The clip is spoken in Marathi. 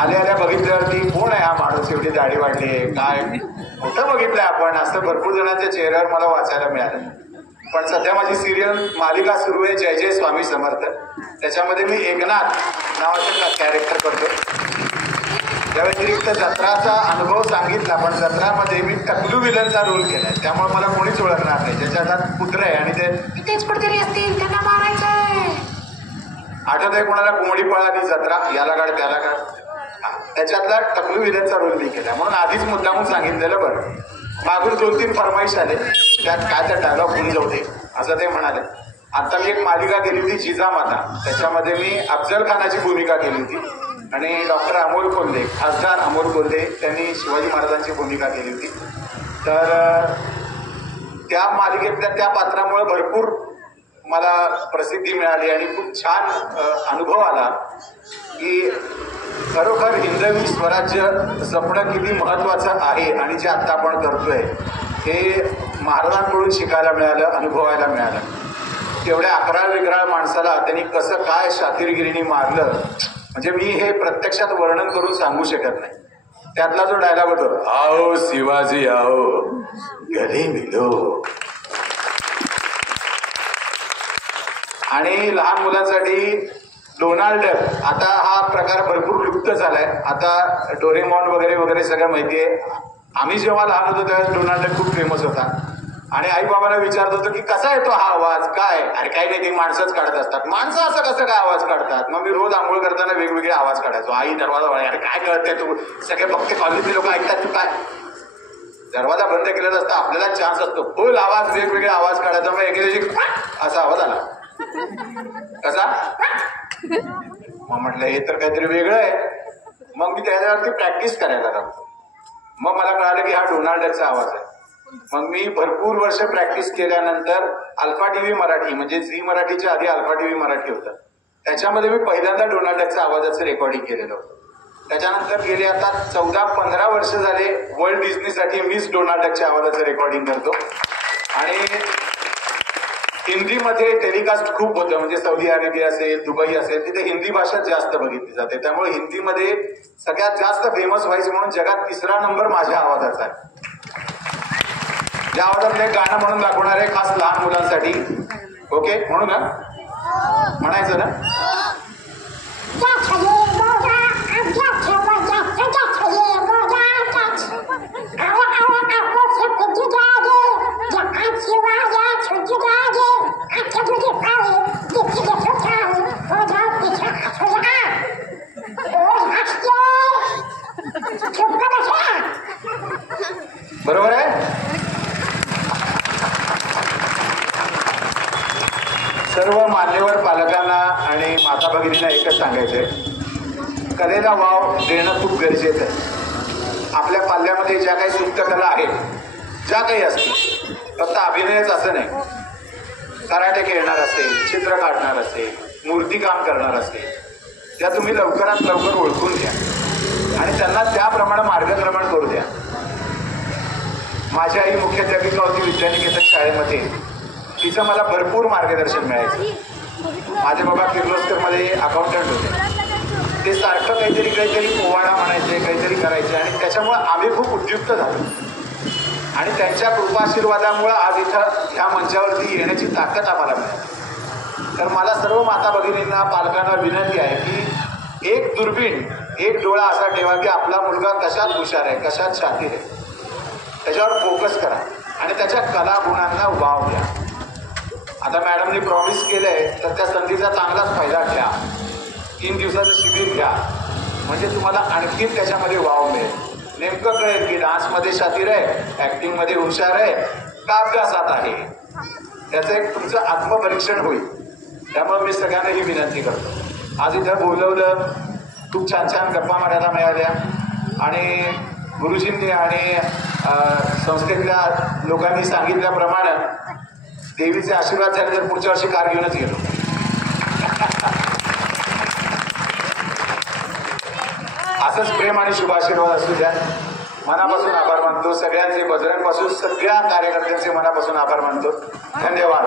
आल्या आल्या बघितल्यावरती कोण आहे हा माणूस, एवढी दाढी वाढली आहे, काय कुठं बघितलंय आपण, असं भरपूर जणांच्या चेहऱ्यावर मला वाचायला मिळालं. पण सध्या माझी सिरियल मालिका सुरू आहे जय जय स्वामी समर्थ. त्याच्यामध्ये मी एकनाथ नावाचं कॅरेक्टर करतो. त्या व्यतिरिक्त जत्राचा अनुभव सांगितला, पण जत्रामध्ये मी टकलू विलनचा रोल केलाय, त्यामुळे मला कोणीच ओळखणार नाही. ज्याच्या हातात कुत्र आहे आणि ते तेच कुठेतरी असतील, त्यांना मारायचंय. आठवत आहे कोणाला कोंबडी पळाली जत्रा, याला काढ त्याला काढ, त्याच्यातला टकलू विलनचा रोल मी केला. म्हणून आधीच मुद्दामून सांगितलेलं बरं. मागून 2-3 फरमाईश आले, त्यात काय त्या डायलॉग होऊन जाऊ दे असं ते म्हणाले. आता मी एक मालिका केली होती जिजामाता, त्याच्यामध्ये मी अफजल खानाची भूमिका केली होती आणि डॉक्टर अमोल कोल्हे, खासदार अमोल कोल्हे, त्यांनी शिवाजी महाराजांची भूमिका केली होती. तर त्या मालिकेतल्या त्या पात्रामुळे भरपूर मला प्रसिद्धी मिळाली आणि खूप छान अनुभव आला की खरोखर हिंदवी स्वराज्य जपणं किती महत्वाचं आहे आणि जे आता आपण करतोय हे महाराजांकडून शिकायला मिळालं, अनुभवायला मिळालं. तेवढ्या 11-11 माणसाला त्यांनी कसं काय शातीरगिरीने मारलं, म्हणजे मी हे प्रत्यक्षात वर्णन करून सांगू शकत नाही. त्यातला जो डायलॉग होतो, आओ शिवाजी आओ गले मिलो, आणि लहान मुलांसाठी डोनाल्ड, आता हा प्रकार भरपूर लुप्त झालाय. आता डोरेमॉन वगैरे वगैरे सगळं माहिती आहे. आम्ही जेव्हा लहान होतो त्यावेळेस डोनाल्ड खूप फेमस होता आणि आई बाबाला विचारत होतो की कसा येतो हा आवाज, काय, अरे काही नाही, ते माणसंच काढत असतात. माणसं असं कसं काय आवाज काढतात? मग मी रोज आंघोळ करताना वेगवेगळे आवाज काढायचो. आई दरवाजा, अरे काय कळतंय तू, सगळे फक्त कॉलनीतले लोक ऐकतात, तू काय. दरवाजा बंद केलेला असता, आपल्याला चान्स असतो फुल आवाज, वेगवेगळे आवाज काढायचा. मग एके दिवशी असा आवाज आला, कसा, मग म्हटलं हे तर काहीतरी वेगळं आहे. मग मी त्याच्यावरती प्रॅक्टिस करायला लागलो. मग मला कळालं की हा डोनाल्डचा आवाज आहे. मग मी भरपूर वर्ष प्रॅक्टिस केल्यानंतर अल्फा टीव्ही मराठी, म्हणजे झी मराठीच्या आधी अल्फा टीव्ही मराठी होतं, त्याच्यामध्ये मी पहिल्यांदा डोनाल्डच्या आवाजाचं रेकॉर्डिंग केलेलं होतं. त्याच्यानंतर गेले आता 14-15 वर्ष झाले वर्ल्ड डिझनीसाठी मीच डोनाल्डच्या आवाजाचं रेकॉर्डिंग करतो. आणि हिंदीमध्ये टेलिकास्ट खूप होतं, म्हणजे सौदी अरेबिया असेल, दुबई असेल, तिथे हिंदी भाषा जास्त बघितली जाते. त्यामुळे हिंदीमध्ये सगळ्यात जास्त फेमस व्हायचं म्हणून जगात 3रा नंबर माझ्या आवाजाचा आहे. त्या आवाजातलं एक गाणं म्हणून दाखवणार आहे खास लहान मुलांसाठी. ओके, म्हणू ना, म्हणायचं ना. बरोबर आहे. सर्व मान्यवर पालकांना आणि माता भगिनींना एकच सांगायचंय, कलेला वाव देणं खूप गरजेचं आहे. आपल्या पाल्यामध्ये ज्या काही सुप्त कला आहेत, ज्या काही असतील, फक्त अभिनयच असं नाही, कराटे खेळणार असेल, चित्र काढणार असेल, मूर्तिकाम करणार असेल, त्या तुम्ही लवकरात लवकर ओळखून घ्या आणि त्यांना त्याप्रमाणे मार्गक्रमण करू द्या. माझी आई मुख्याध्यापिका होती विद्यानिकेतन शाळेमध्ये, तिचं मला भरपूर मार्गदर्शन मिळायचं. माझे बाबा किर्लोस्करमध्ये अकाउंटंट होते, ते सारखं काहीतरी पोवाडा म्हणायचे, काहीतरी करायचे आणि त्याच्यामुळे आम्ही खूप उद्युक्त झालो आणि त्यांच्या कृपाशीर्वादामुळे आज इथं ह्या मंचावरती येण्याची ताकद आम्हाला मिळाली. तर मला सर्व माता भगिनींना, पालकांना विनंती आहे की एक दुर्बीण, एक डोळा असा ठेवा की आपला मुलगा कशात हुशार आहे, कशात शातीर आहे, त्याच्यावर फोकस करा आणि त्याच्या कलागुणांना वाव द्या. आता मॅडमने प्रॉमिस केलंय, तर त्या संधीचा चांगलाच फायदा घ्या. 3 दिवसाचं शिबिर घ्या, म्हणजे तुम्हाला आणखीन त्याच्यामध्ये वाव मिळेल. नेमकं कळेल की डान्समध्ये शातीर आहे, ऍक्टिंगमध्ये हुशार आहे का अभ्यासात आहे, त्याचं एक तुमचं आत्मपरीक्षण होईल. त्यामुळे मी सगळ्यांना ही विनंती करतो. आज इथं बोलवलं, खूप छान छान गप्पा मारायला मिळाल्या आणि गुरुजींनी आणि संस्थेतल्या लोकांनी सांगितल्याप्रमाणे देवीचे आशीर्वाद झाले तर पुढच्या वर्षी कार घेऊनच गेलो. असंच प्रेम आणि शुभ आशीर्वाद असू द्या. मनापासून आभार मानतो सगळ्यांचे, बजरंगपासून सगळ्या कार्यकर्त्यांचे मनापासून आभार मानतो. धन्यवाद.